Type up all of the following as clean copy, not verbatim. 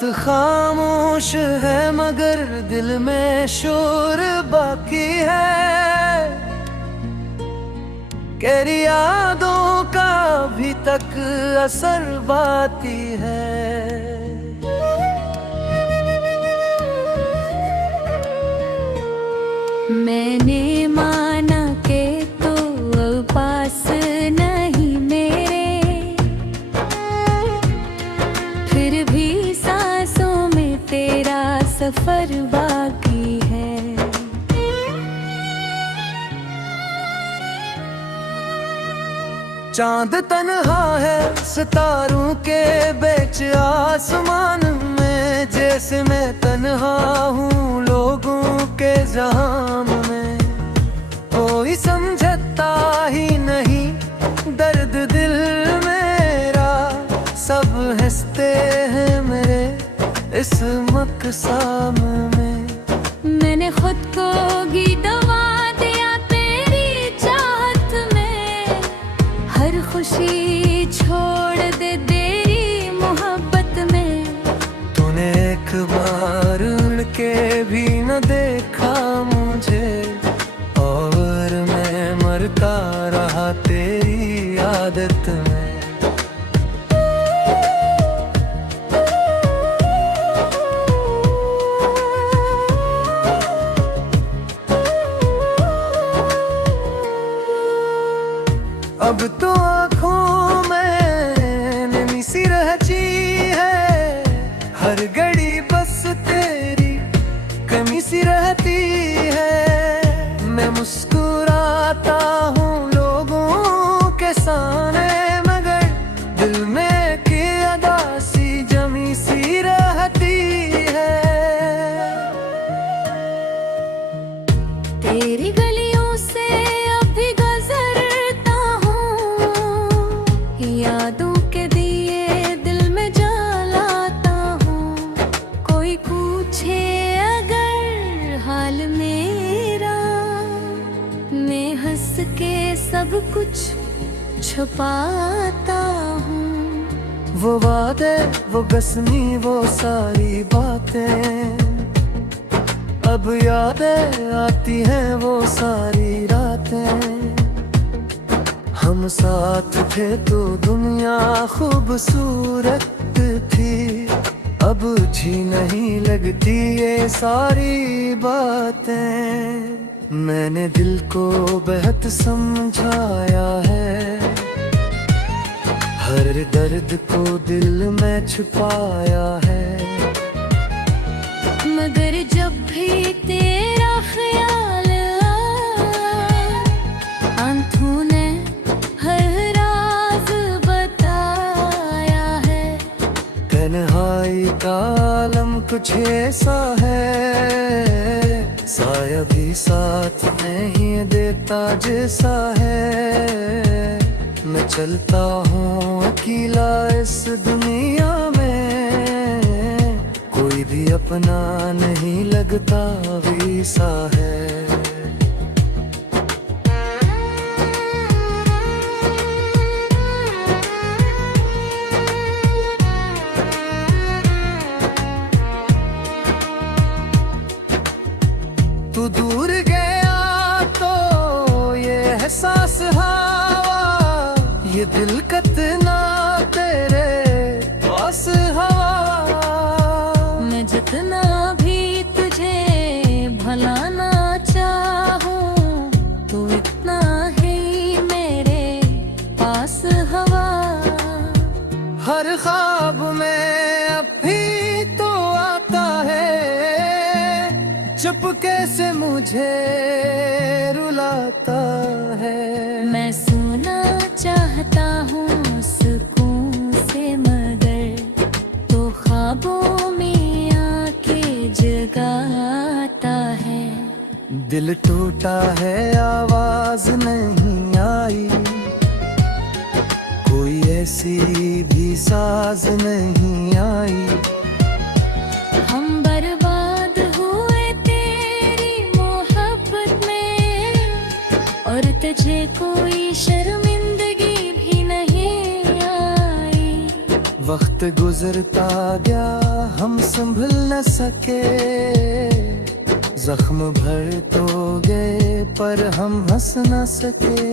रात खामोश है मगर दिल में शोर बाकी है। तेरी यादों का अभी तक असर बाकी है। मैंने माना के तो अब पास नहीं मेरे, फिर भी सांसों में तेरा सफर बाकी है। चांद तन्हा है सितारों के बीच आसमान में, जैसे मैं तन्हा हूँ लोगों के जहां में। कोई समझता ही नहीं दर्द दिल मेरा, सब हंसते हैं मेरे इस मकसाम में। मैंने खुद को गीतवा दिया तेरी चाहत में, हर खुशी छोड़ दे तेरी मोहब्बत में। तूने एक बार उड़ के भी न देखा मुझे, और मैं मरता रहा तेरी आदत में। अब तो आँखों में नमी सी रहती है, हर घड़ी बस तेरी कमी सी रहती है। मैं मुस्कुराता हूँ लोगों के सामने, मगर दिल में की अदासी जमी सी रहती है। तेरी गलियों से अभी गुजरता हूँ, यादों के दिए दिल में जलाता हूँ। कोई पूछे अगर हाल मेरा, मैं हंस के सब कुछ छुपाता हूँ। वो वादे वो गस्मी वो सारी बातें, अब यादें आती हैं वो सारी रातें। हम साथ थे तो दुनिया खूबसूरत थी, अब जी नहीं लगती ये सारी बातें। मैंने दिल को बेहद समझाया है, हर दर्द को दिल में छुपाया है। मगर जब भी तेरा ख्याल आंखों ने हर राज बताया है। तन्हाई का आलम कुछ ऐसा है, साया भी साथ नहीं देता जैसा है। मैं चलता हूँ अकेला इस दुनिया में, कोई भी अपना नहीं लगता वैसा है। तू दूर गया तो ये एहसास हवा, ये दिल कितना तेरे पास हवा। मैं जितना भी तुझे भुलाना चाहूँ, तू इतना ही मेरे पास हवा। हर ख्वाब में अब भी तो आता है, चुपके से मुझे रुलाता है। मैं सोना चाहता हूँ सुकून से, मगर तो ख्वाबों में आके जगाता है। दिल टूटा है आवाज नहीं आई, कोई ऐसी भी साज नहीं आई। हम बर्बाद हुए तेरी मोहब्बत में, और तुझे कोई शर्मिंदगी भी नहीं आई। वक्त गुजरता गया हम संभल न सके। जख्म भर तो गए पर हम हंस न सके।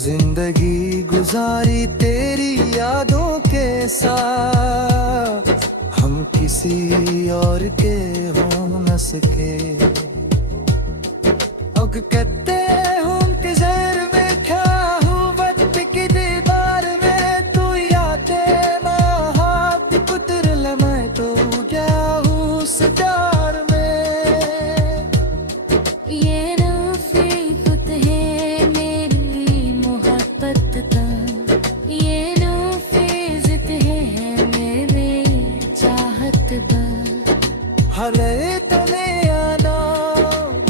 जिंदगी गुजारी तेरी यादों के साथ, हम किसी और के हो न सके। अब कहते हो इंतजार में क्या हूँ, वक्त की दीवार में तू यादें महाब पुत्र ले, मैं तो क्या हूँ उस प्यार में। ये रफ़ीक़त है मेरी मोहब्बत का, ये नफ़ीज़त है मेरी चाहत का। हले तले आना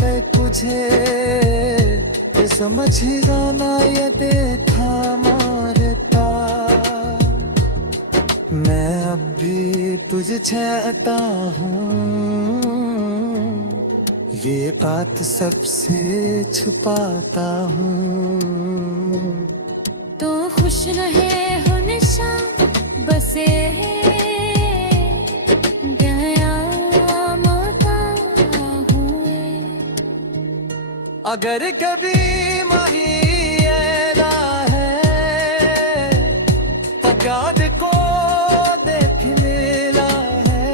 मैं तुझे ये समझ जाना, ये देखा मारता। मैं अब भी तुझे चाहता हूँ, ये बात सबसे छुपाता हूँ। तो खुश रहे हो निशा बसे अगर कभी महिला है पगाद को देख लेला है,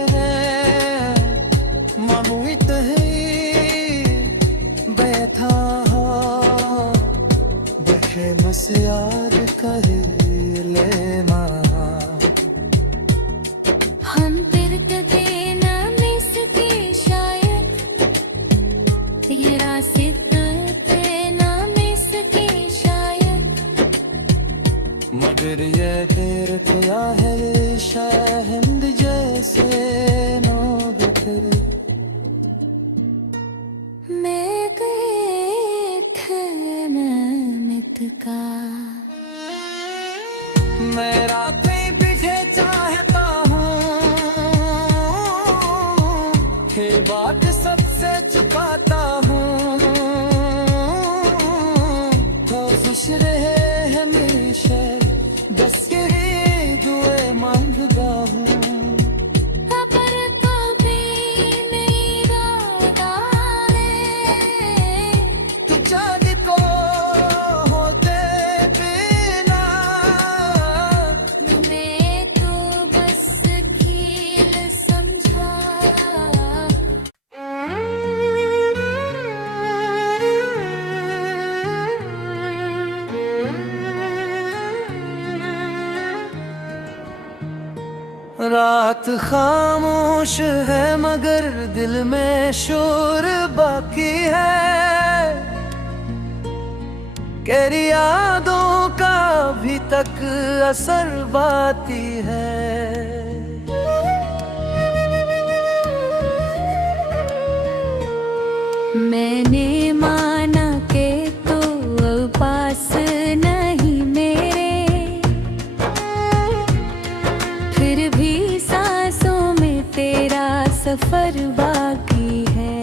मामुत है बैठा देखे बस याद कर लेना। हम फिर कभी ना मिस के शायद, तेरा सिद्ध मगर ये देर क्या है शहंद जैसे नो बिखरे। मैं गए थे नैमित का, मैं रातें पीछे चाहता हूँ, ये बात सबसे छुपाता हूँ। तो खुश रहे हमेशा बस यही दुए मांगता हूँ। खबर कभी नहीं रहता है, तू चाँद को होते बिना, मैं तो बस खेल समझा। रात खामोश है मगर दिल में शोर बाकी है, गहरी यादों का अभी तक असर बाकी है। मैंने माना के तो अब पास नहीं मेरे, फिर भी सांसों में तेरा सफर बाकी है।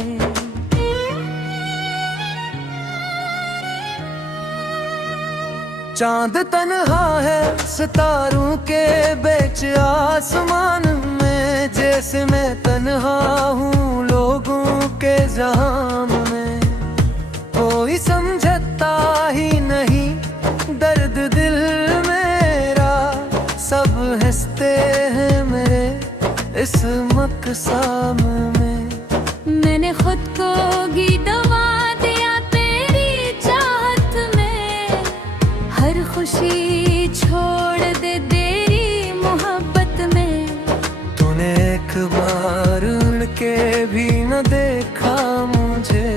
चांद तन्हा है सितारों के बीच आसमान में, जैसे मैं तन्हा हूँ लोगों के जहां में। कोई समझता ही नहीं दर्द दिल मेरा, सब हंसते हैं मेरे इस मकसाम में। मैंने खुद को गिरवा दिया तेरी चाहत में, हर खुशी छोड़ दे तेरी मोहब्बत में। तूने एक बार उड़ के भी न देखा मुझे,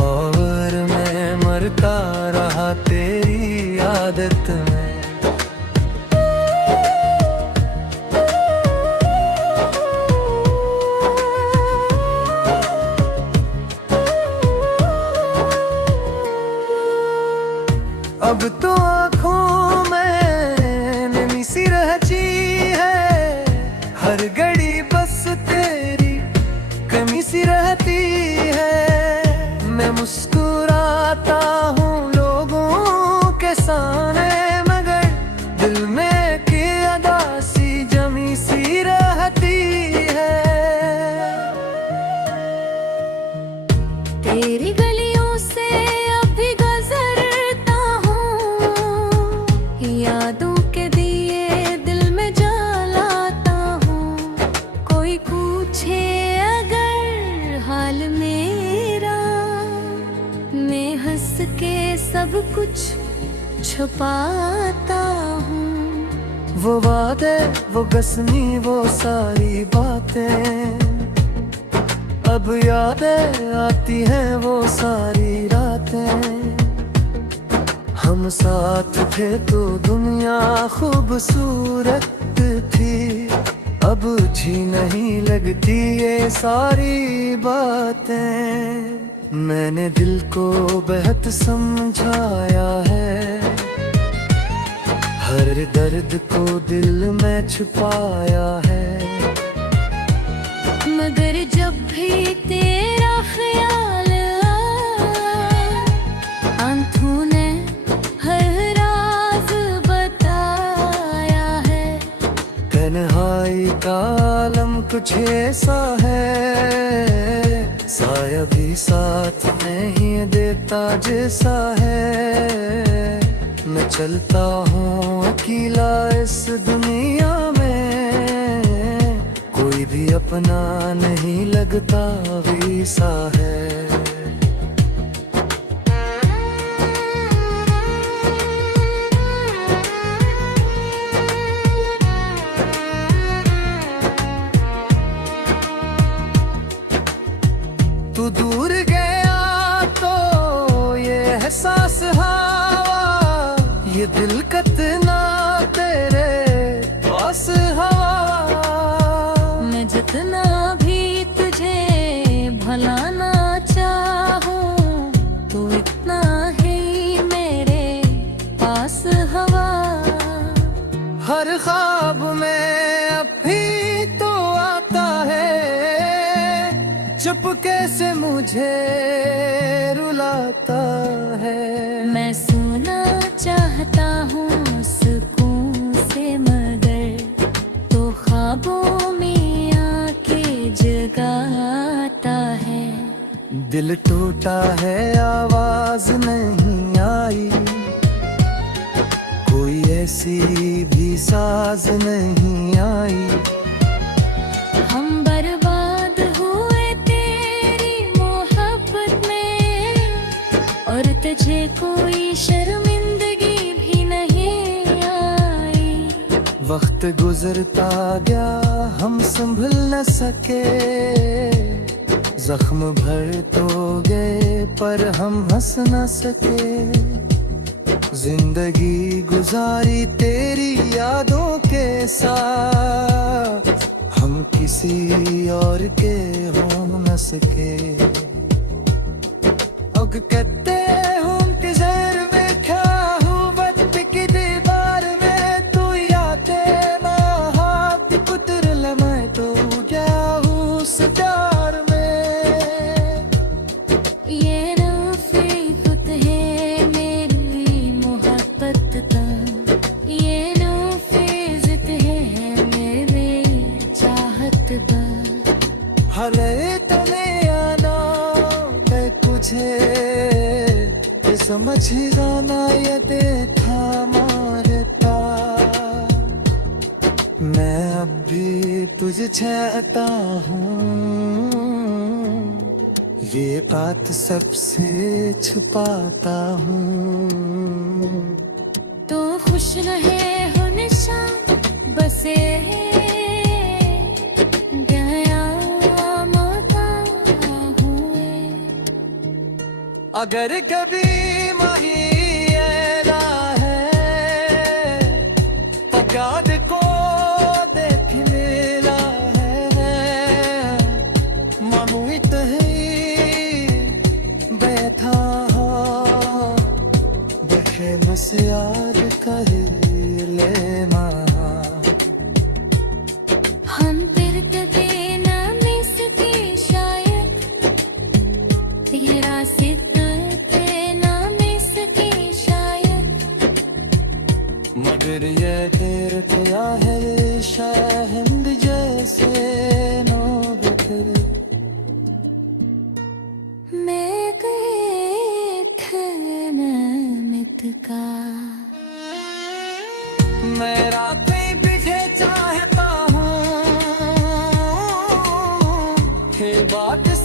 और मैं मरता रहा तेरी आदत में। अब तो आँखों में नमी सी रहती है, हर घड़ी बस तेरी कमी सी रहती है। मैं मुस्कुराता हूँ लोगों के सामने, मगर दिल में की अदा सी जमी सी रहती तेरी गलियों से अभी गुजरता हूँ, यादों के दिए दिल में जलाता हूँ। कोई पूछे अगर हाल मेरा, मैं हंस के सब कुछ छुपाता हूँ। वो वादे, वो गस्मी, वो सारी बातें अब यादें आती हैं, वो सारी रातें। हम साथ थे तो दुनिया खूबसूरत थी, अब अच्छी नहीं लगती ये सारी बातें। मैंने दिल को बेहद समझाया है, हर दर्द को दिल में छुपाया है। मगर जब भी तेरा ख्याल आया, आंखों ने हर राज बताया है। तन्हाई का आलम कुछ ऐसा है, साया भी साथ नहीं देता जैसा है। मैं चलता हूँ अकेला इस दुनिया में, कोई भी अपना नहीं लगता वैसा है। तू दूर गया तो ये एहसास हवा, ये दिल कितना तेरे पास हवा। मैं जितना भी तुझे भुलाना चाहूँ, तू इतना ही मेरे पास हवा। हर ख्वाब में अभी तो आता है, चुपके से मुझे रुलाता है। मैं सोना चाहता हूँ सुकून से, मगर तो ख्वाबों में आके जगाता है। दिल टूटा है आवाज नहीं आई, कोई ऐसी भी साज नहीं आई। हम बर्बाद हुए तेरी मोहब्बत में, और तुझे कोई शर्मिंदगी भी नहीं आई। वक्त गुजरता गया हम संभल न सके, जख्म भर तो गए पर हम हंस न सके। जिंदगी गुजारी तेरी यादों के साथ, हम किसी और के हो न सके। अब कहते हम किधर में क्या हूँ, वक्त की दीवार में तू यादें महाब पुत्र ले, मैं तो गया हूँ उस प्यार में। ये नफीकत है मेरी मोहब्बत का, ये नफीजत है मेरी चाहत का। हले तले आना मैं तुझे ये समझ ही जाना, ये देखा मारता। मैं अब भी तुझे चाहता हूँ, ये बात सबसे छुपाता हूँ। तो खुश रहे हमेशा बसे अगर कभी माही ऐना है, फरियाद को देख लेला है। मामू ही बैठा देखे बस याद कर लेना। हम फिर कभी ना मिलते शायद, तेरा सिर्फ मगर ये देर क्या है शाहिंद जैसे नो बिखरे। मैं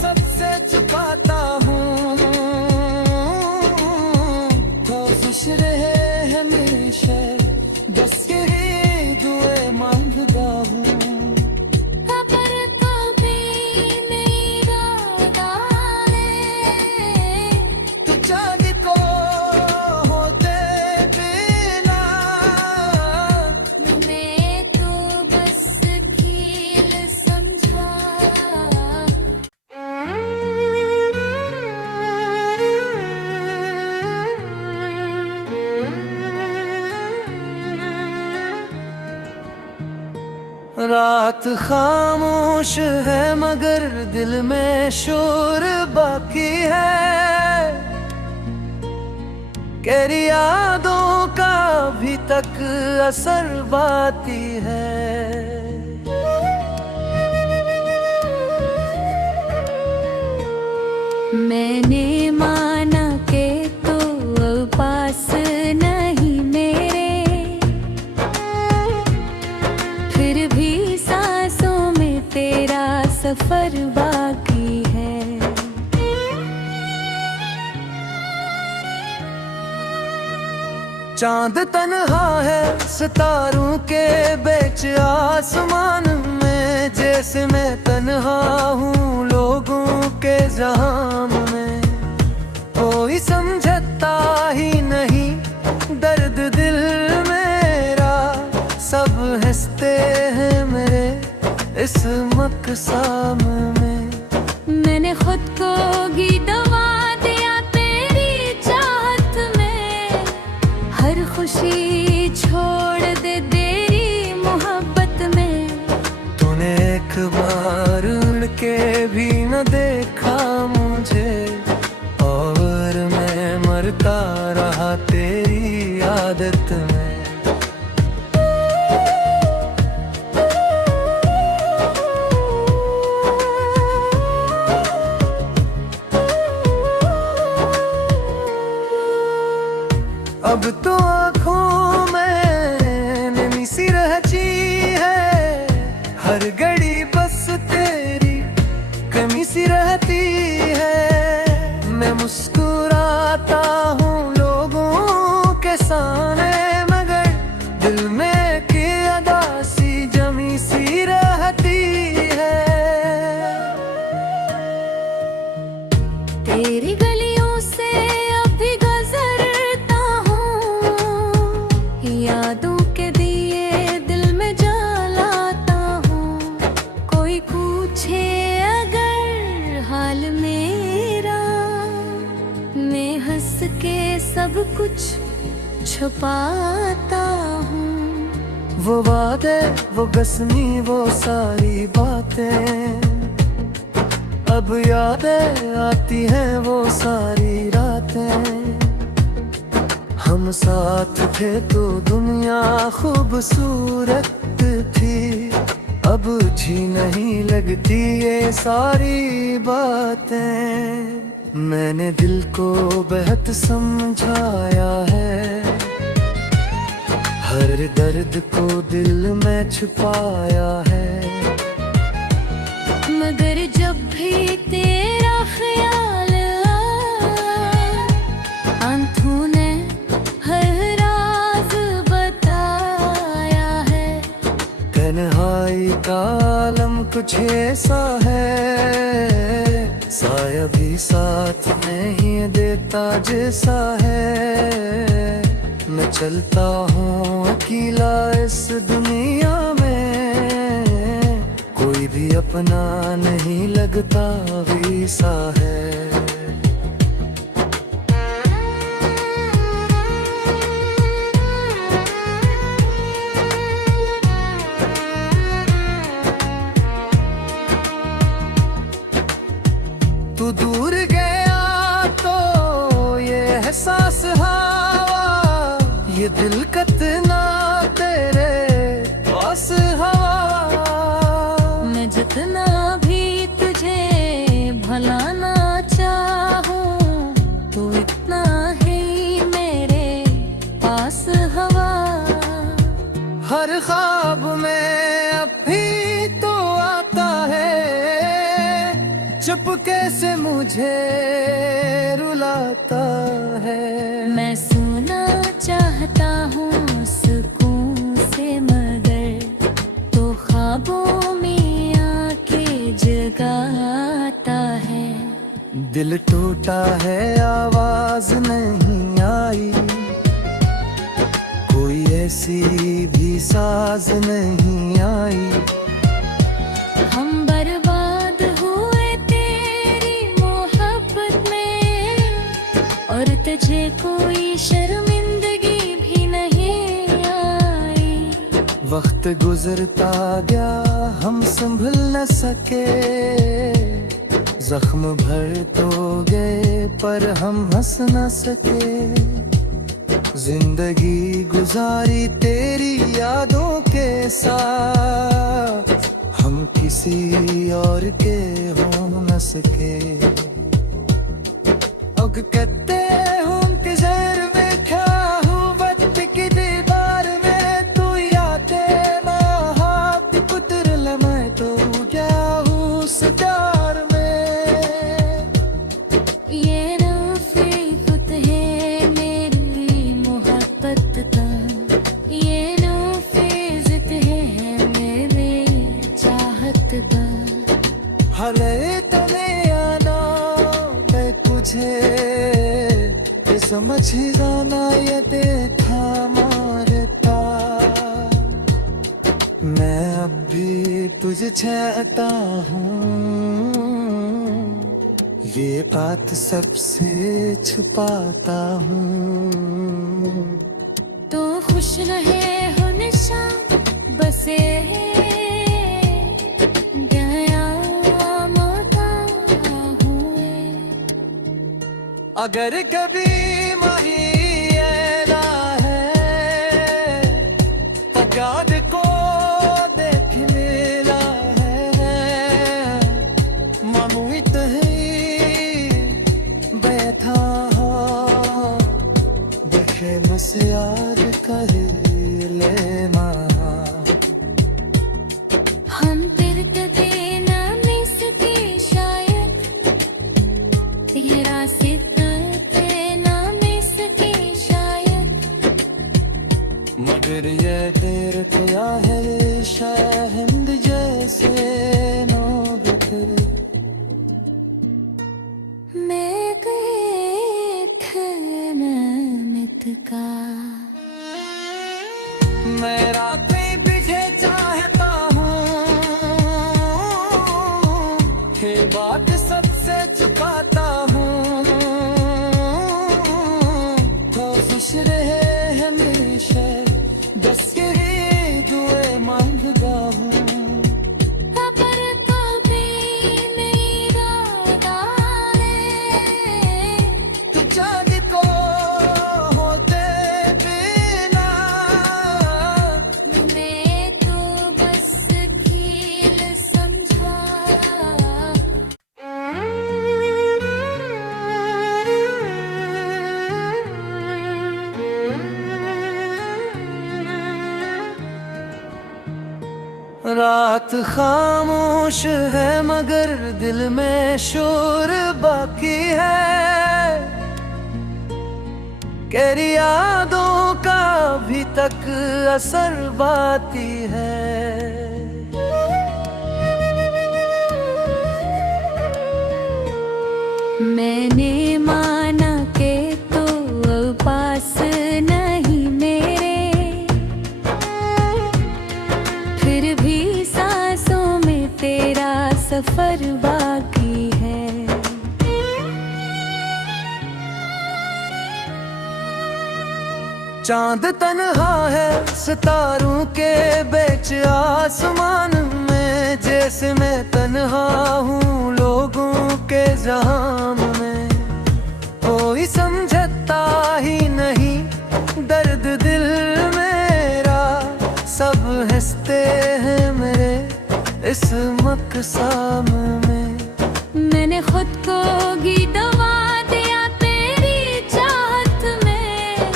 सबसे छुपाता हूँ, तो खुश रहे हमेशा, बस यही दुआ मांगता हूँ। खबर कभी नहीं डाले, तू जागे को होते बिना, मैं तो बस खेल समझा। रात खामोश है मगर दिल में शोर बाकी है, तेरी यादों का अभी तक असर बाकी है। मैंने माना के तो पास नहीं मेरे, फिर भी सांसों में तेरा सफर बाकी है। चांद तन्हा है सितारों के बीच आसमान में, जैसे मैं तन्हा हूँ लोगों के जहां में। कोई समझता ही नहीं दर्द दिल मेरा, सब हंसते हैं मेरे इस मकसाम में। मैंने खुद को गीतवा दिया तेरी चाहत में, हर खुशी छोड़ दे तेरी मोहब्बत में। तूने एक बार उड़ के भी न देखा मुझे, और मैं मरता रहा तेरी आदत में। अब तो आँखों में नमी सी रहती है, हर घड़ी बस तेरी कमी सी रहती है। मैं मुस्कुराता हूँ लोगों के सामने, मगर दिल में की अदा सी जमी सी रहती है। तेरी गलियों से अभी गुजरता हूँ, यादों के दिए दिल में जलाता हूँ। कोई पूछे अगर हाल मेरा, मैं हंस के सब कुछ छुपाता हूँ। वो वादे वो गस्मी वो सारी बातें, अब यादें आती हैं वो सारी रातें। हम साथ थे तो दुनिया खूबसूरत थी, अब अच्छी नहीं लगती ये सारी बातें। मैंने दिल को बेहद समझाया है, हर दर्द को दिल में छुपाया है। मगर जब भी तेरा ख्याल आंखों ने हर राज बताया है। तन्हाई का आलम कुछ ऐसा है, साया भी साथ नहीं देता जैसा है। मैं चलता हूँ अकेला इस दुनिया में, कोई भी अपना नहीं लगता वैसा है। तू दूर गया तो ये एहसास हवा, ये दिल कितना तेरे पास हवा। मैं जितना भी तुझे भलाना चाहूं, तू इतना ही मेरे पास हवा। हर ख्वाब में अब भी तो आता है, चुपके से मुझे रुलाता है। मैं सोना चाहता हूँ सुकून से, मगर तो ख्वाबों में आके जगाता है। दिल टूटा है आवाज नहीं आई, कोई ऐसी भी साज नहीं आई। हम बर्बाद हुए तेरी मोहब्बत में, और तुझे कोई शर्मिंदगी भी नहीं आई। वक्त गुजरता गया हम संभल न सके, जख्म भर तो गए पर हम हंस न सके। जिंदगी गुजारी तेरी यादों के साथ, हम किसी और के हो न सके। अब कहते हूँ इंतजार में क्या हूँ, वक्त की दीवार में तू यादें महाब कुतर मैं तो गया हूँ उस प्यार में। ये रफ़ीक़त है मेरी मोहब्बत का, ये नफ़ीज़त है मेरी चाहत का। हले तने आना मैं तुझे ये समझ ही जाना, ये देखा मारता। मैं अब भी तुझे चाहता हूँ, ये बात सबसे छुपाता हूँ। तो खुश रहे हो निशा बसे अगर कभी महिला है तो याद को देख लेला है। ममुइत है बैठा हो देखे बस याद कर ले माँ। हम फिर कभी ना मिस की शायद, तेरा सिर्फ मगर ये देर क्या है शाहिंद जैसे नो बिखरे। मैं गए थे नमित का, मैं रातें पीछे चाहता हूँ, ये बात सबसे छुपाता हूँ। तो खुश रहे हमेशा बस यही दुए मांगता हूँ। पर कभी नहीं रोता है तू चाँद को होते बिना, मैं तो बस खेल समझा। रात खामोश है मगर दिल में शोर बाकी है, तेरी यादों का अभी तक असर बाकी है। मैंने माना के तो पास नहीं मेरे, फिर भी सांसों में तेरा सफर बाकी है। चांद तन्हा है सितारों के बीच आसमान में, जैसे मैं तन्हा हूँ लोगों के जहां में। कोई समझता ही नहीं दर्द दिल मेरा, सब हंसते हैं मेरे इस मकसाम में। मैंने खुद को गीतवा दिया तेरी चाहत में,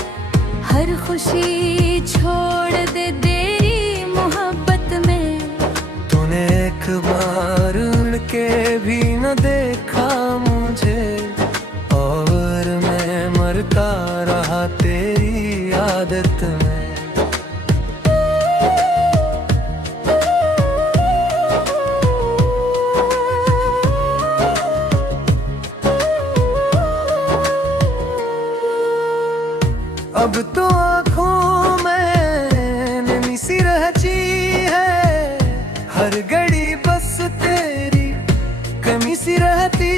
हर खुशी छोड़ दे तेरी मोहब्बत में। तूने एक बार उड़ के भी न देखा अब तो आँखों में नमी सी रहती है, हर घड़ी बस तेरी कमी सी रहती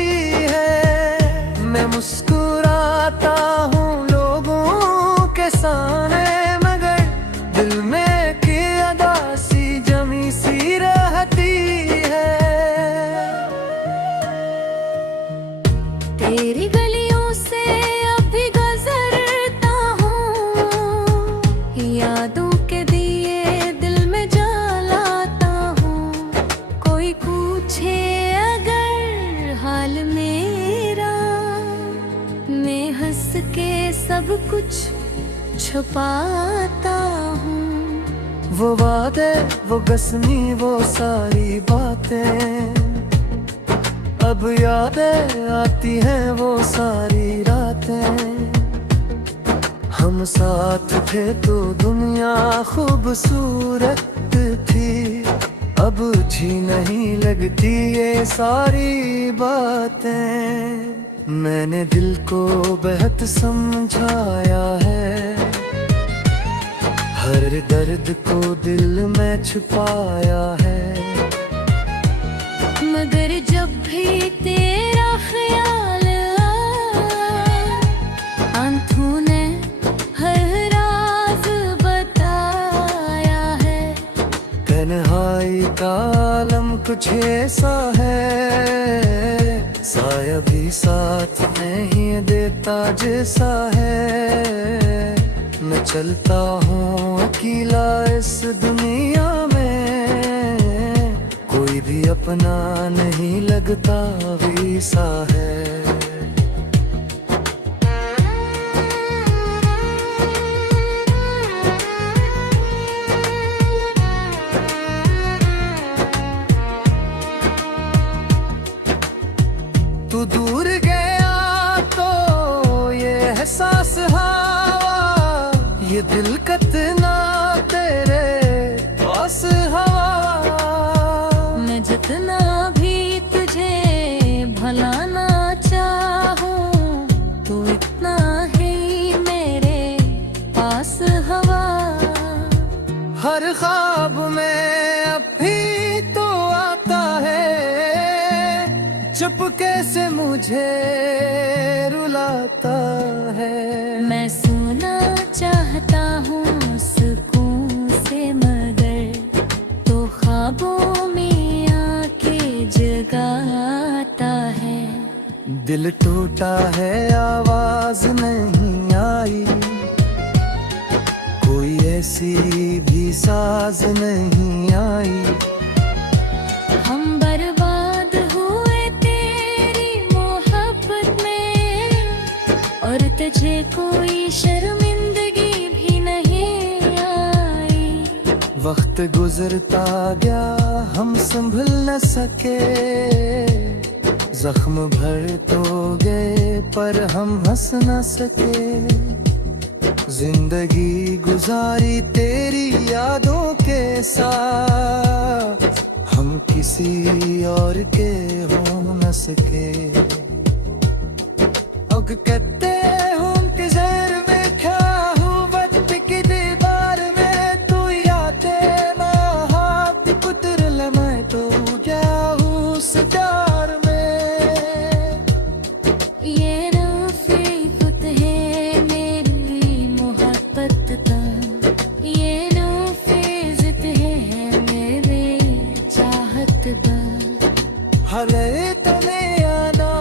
है। मैं मुस्कुराता हूँ लोगों के सामने, मगर दिल में की अदा सी जमी सी रहती है। तेरी गलियों से अब भी गुजरता हूँ, यादों के दिए दिल में जलाता हूँ। कोई पूछे अगर हाल मेरा, मैं हंस के सब कुछ छुपाता हूँ। वो वादे, वो कसमी, वो सारी बातें अब यादें आती हैं, वो सारी रातें। हम साथ थे तो दुनिया खूबसूरत थी, अब अच्छी नहीं लगती ये सारी बातें। मैंने दिल को बेहद समझाया है, हर दर्द को दिल में छुपाया है। मगर जब भी तेरा ख्याल आंखों ने हर राज बताया है। तन्हाई का आलम कुछ ऐसा है, साया भी साथ नहीं देता जैसा है। मैं चलता हूँ अकेला इस दुनिया में, कोई भी अपना नहीं लगता वैसा है। तू दूर गया तो ये एहसास हुआ, ये दिल कितना तेरे पास हवा। मैं जितना भी तुझे भलाना चाहूं, तू इतना ही मेरे पास हवा। हर ख्वाब में अब भी तो आता है, चुपके से मुझे रुलाता है। मैं सोना चाहता हूँ सुकून से, मगर तो ख्वाबों में आके जगाता है। दिल टूटा है आवाज नहीं आई, कोई ऐसी भी साज नहीं आई। हम बर्बाद हुए तेरी मोहब्बत में, और तुझे कोई शर्मिंदगी भी नहीं आई। वक्त गुजरता गया हम संभल न सके, जख्म भर तो गए पर हम हंस न सके। जिंदगी गुजारी तेरी यादों के साथ, हम किसी और के हो न सके। अब कहते हूँ इंतजार में क्या हूँ, वक्त की दीवार में तू यादें महाब कुतर ले, मैं तो क्या हूँ उस प्यार में। ये नफीकत है मेरी मोहब्बत का, ये नफीजत है मेरे चाहत का। हले तने आना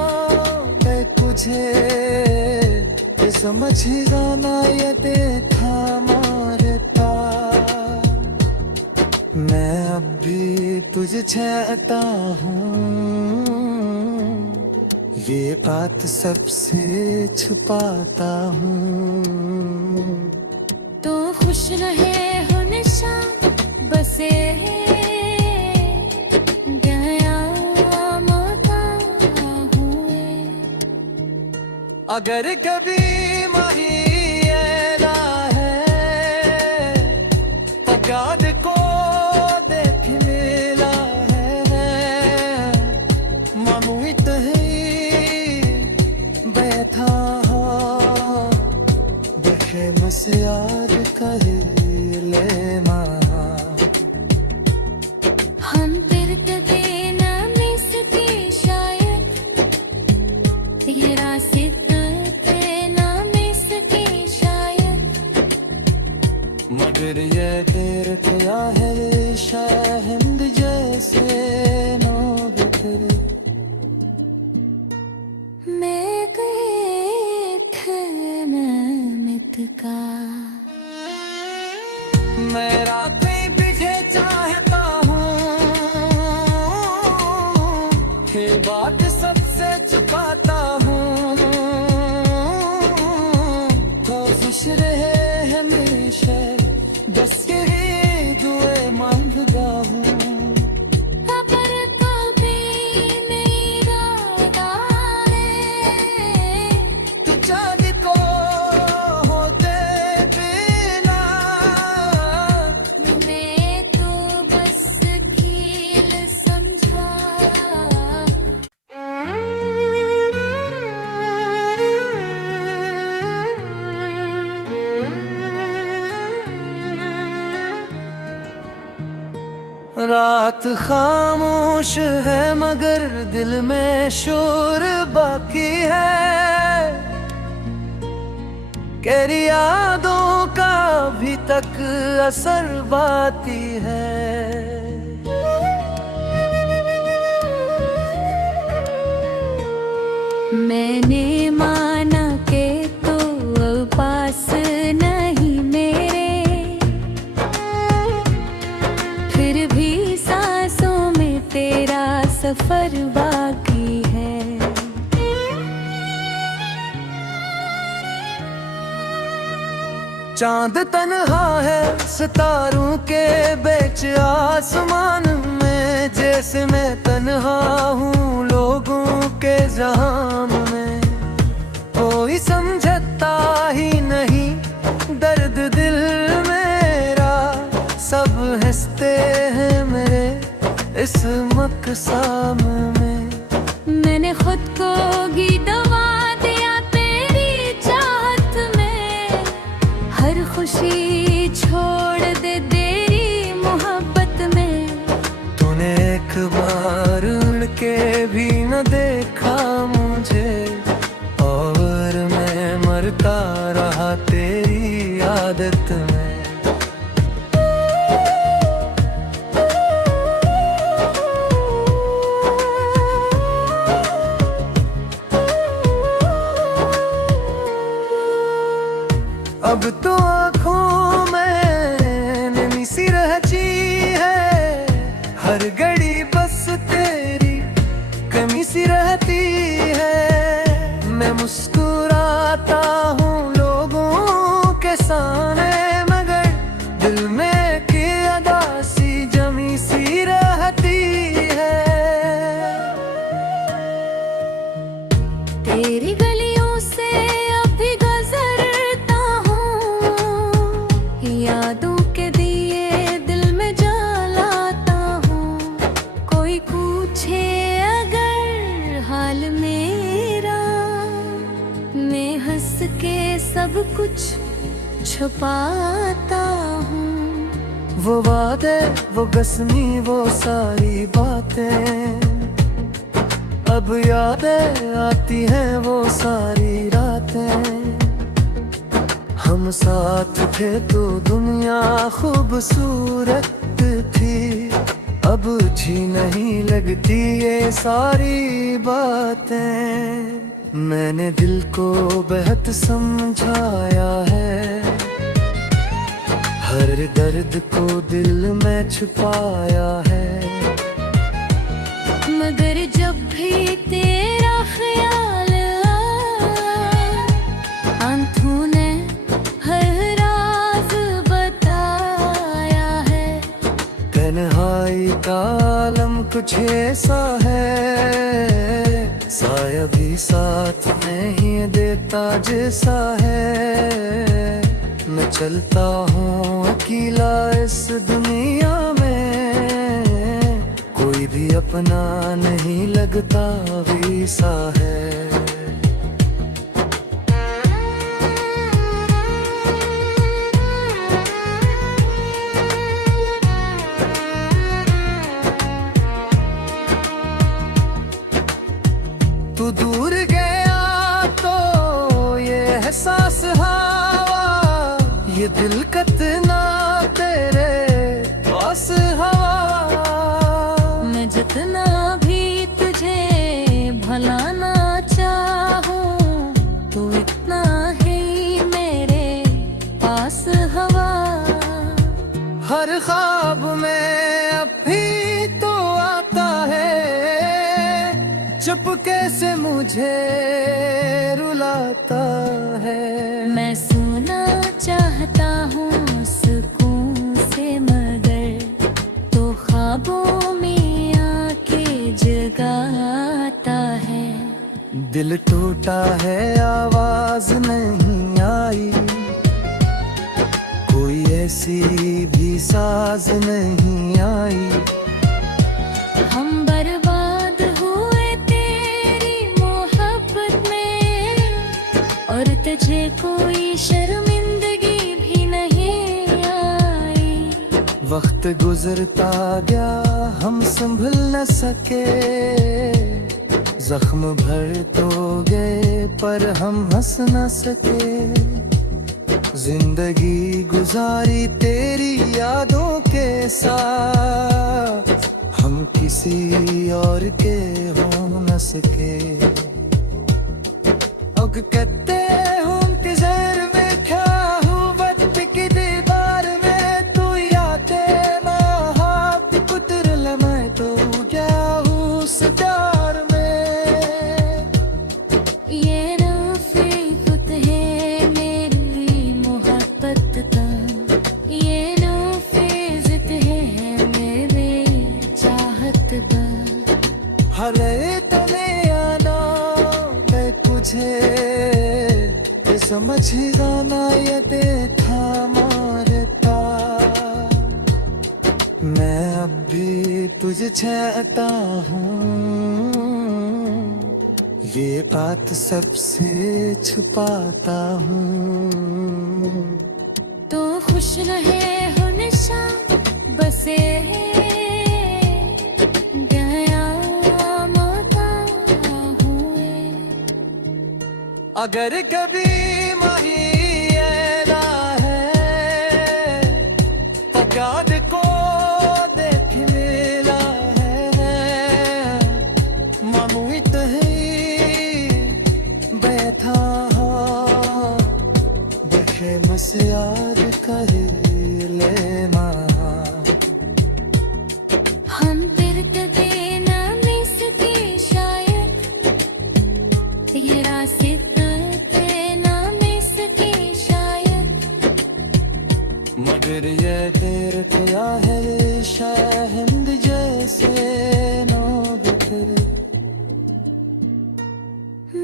मैं तुझे ये समझ जाना, ये देखा मारता। मैं अब भी तुझे चाहता हूँ, ये बात सबसे छुपाता हूँ। तो खुश रहे हमेशा बसे अगर कभी महिला है तो याद को देख मिला है। ममुइत ही बैठा हो देखे से याद कर ले माँ। हम फिर कदे न मिस के शायद तेरा सिद्दत न मिस के शायद, मगर ये देर क्या है शाहिंद जैसे नो बिखरे। मैं गए थे नैमित का, मैं रातें तुझे चाहता हूँ, ये बात सबसे छुपाता हूँ। कोशिश रहे हमेशा बस यही दुए मांगता हूँ। खबर कभी नहीं रहता है, तू चांद को होते बिना, मैं तो बस खेल समझा। रात खामोश है मगर दिल में शोर बाकी है, गहरी यादों का अभी तक असर बाकी है। मैंने माना के तो अब पास नहीं मेरे, फिर भी सांसों में तेरा सफर बाकी है। चांद तन्हा है सितारों के बीच आसमान में, जैसे मैं तन्हा हूँ लोगों के जहां में। कोई समझता ही नहीं दर्द दिल मेरा, सब हंसते हैं मेरे इस मकसाम में। मैंने खुद को गीतवा दिया तेरी चाहत में, हर खुशी छोड़ दे तेरी मोहब्बत में। तूने एक बार उड़ के भी न देखा मुझे, और मैं मरता रहा तेरी आदत में। अब तो आँखों में नमी सी रहती है, हर घड़ी बस तेरी कमी सी रहती है। मैं मुस्कुराता हूँ लोगों के सामने, मगर दिल में की अदासी जमी सी रहती है। तेरी गलियों से अभी गुजरता हूँ, यादों के दिए दिल में जलाता हूँ। कोई पूछे अगर हाल मेरा, मैं हंस के सब कुछ छुपाता हूँ। वो वादे वो कसमी वो सारी बातें, अब यादें आती हैं वो सारी रातें। हम साथ थे तो दुनिया खूबसूरत थी, अब अच्छी नहीं लगती ये सारी बातें। मैंने दिल को बेहद समझाया है, हर दर्द को दिल में छुपाया है। मगर जब भी तेरा ख्याल आंखों ने हर राज बताया है। तन्हाई का आलम कुछ ऐसा है, साया भी साथ नहीं देता जैसा है। मैं चलता हूँ अकेला इस दुनिया में, कोई भी अपना नहीं लगता वैसा है। ये दिल कितना तेरे पास हवा, मैं जितना भी तुझे भलाना चाहूं, तू इतना ही मेरे पास हवा। हर ख्वाब में अभी तो आता है, चुपके से मुझे रुलाता है। मैं सोना चाहता हूँ सुकून से, मगर तो ख्वाबों में आके जगाता है। दिल टूटा है आवाज नहीं आई, कोई ऐसी भी साज नहीं आई। हम बर्बाद हुए तेरी मोहब्बत में, और तुझे कोई शर्मिंदगी भी नहीं आई। वक्त गुजरता गया हम संभल न सके, जख्म भर तो गए पर हम हंस न सके। जिंदगी गुजारी तेरी यादों के साथ, हम किसी और के हो न सके। अब कहते हूँ इंतजार में क्या हूँ, वक्त की दीवार में तू यादें महाब कुतर ले, मैं तो क्या हूँ उस प्यार में। ये रफ़ीक़त है मेरी मोहब्बत का, ये नफ़ीज़त है मेरी चाहत का। हरे तले आना मैं तुझे ये समझ जाना, ये देखा मारता। मैं अब भी तुझे चाहता हूँ, ये बात सबसे छुपाता हूँ। तो खुश रहे हमेशा बसे अगर कभी महिना है तो याद को देख मिला है। ममुइत ही बैठा देखे बस याद कर ले माँ। हम तेरे देना मिसकी शायद, ये रास्ते मगर ये देर क्या है शाहिंद जैसे नो बिखरे।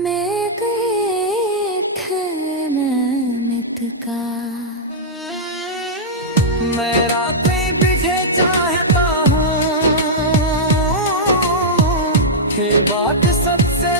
मैं गए थे मित का, मैं रातें पीछे चाहता हूँ, ये बात सबसे